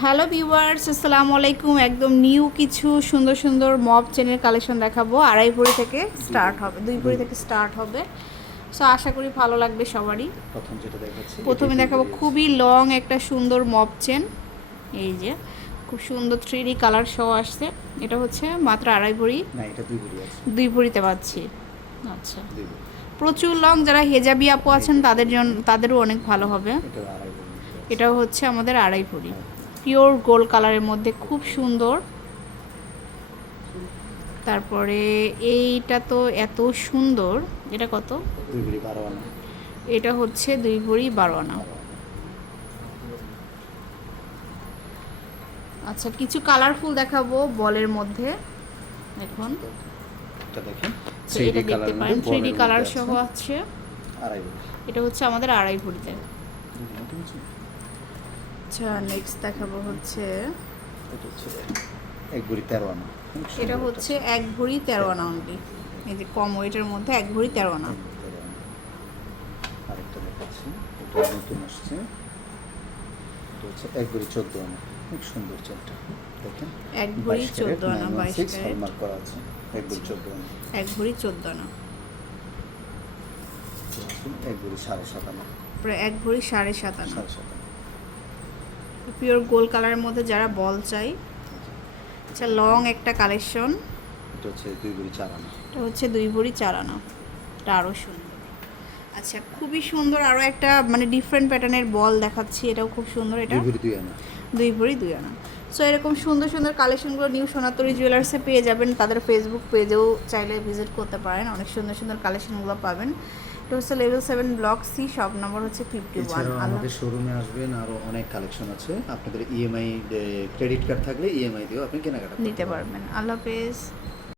Hello viewers আসসালামু আলাইকুম। একদম নিউ কিছু সুন্দর সুন্দর মব চেনের কালেকশন দেখাবো। আড়াই ভরি থেকে স্টার্ট হবে দুই ভরি থেকে স্টার্ট হবে। সো আশা করি ভালো লাগবে সবারই। প্রথম যেটা দেখাচ্ছি প্রথমে দেখাবো খুবই লং একটা সুন্দর মব চেন। এই যে খুব সুন্দর থ্রি ডি কালার সহ আসছে। এটা হচ্ছে মাত্র আড়াই ভরি। না এটা দুই ভরি আছে। দুই ভরিতে পাচ্ছি। আচ্ছা। প্রচুর লং যারা হেজাবি আপু আছেন তাদের জন্য তাদেরও অনেক ভালো হবে। এটা এটাও হচ্ছে আমাদের আড়াই ভরি। পিওর গোল্ড কালারের মধ্যে খুব সুন্দর। তারপরে এইটা তো এত সুন্দর। এটা কত? এটা হচ্ছে দুই ভরি বারো আনা। আচ্ছা কিছু কালারফুল দেখাবো বলের মধ্যে। এখন এটা দেখতে পারেন। থ্রি ডি কালার সহ আছে। এটা হচ্ছে আমাদের আড়াই ভরিতে? আচ্ছা নেক্সট দেখাবো হচ্ছে এক ভরি তেরো আনা এটা হচ্ছে এক ভরি তেরো আনা অনলি এই যে কম ওয়েটের মধ্যে এক ভরি তেরো আনা। আরেকটা দেখাচ্ছি এটা নতুন আসছে এটা হচ্ছে এক ভরি চোদ্দ আনা খুব সুন্দর চালটা দেখেন এক ভরি চোদ্দ আনা বাইশ হলমার্ক করা আছে এক ভরি চোদ্দ আনা এক ভরি চোদ্দ আনা এক ভরি সাড়ে সাত আনা প্রায় এক ভরি সাড়ে সাত আনা সাড়ে সাত আনা পিওর গোল কালারের মধ্যে যারা বল চাই আচ্ছা লং একটা কালেকশন এটা হচ্ছে দুই ভরি চার আনা এটা হচ্ছে দুই ভরি চার আনা এটা আরও সুন্দর। আচ্ছা খুবই সুন্দর আরও একটা মানে ডিফারেন্ট প্যাটার্নের বল দেখাচ্ছি। এটাও খুব সুন্দর এটা। দুই ভরি দুই আনা। দুই ভরি দুই আনা। সো এরকম সুন্দর সুন্দর কালেকশনগুলো নিউ সোনাতরি জুয়েলার্সে পেয়ে যাবেন। তাদের ফেসবুক পেজেও চাইলে ভিজিট করতে পারেন। অনেক সুন্দর সুন্দর কালেকশনগুলো পাবেন। হচ্ছে level seven block C shop number হচ্ছে ফিফটি ওয়ান আমাদের শোরুমে আসবেন আরও অনেক কালেকশন আছে। আপনাদের ইএমআই ক্রেডিট কার্ড থাকলে ইএমআই দিয়েও আপনি কেনাকাটা নিতে পারবেন। আল্লাহ হাফেজ।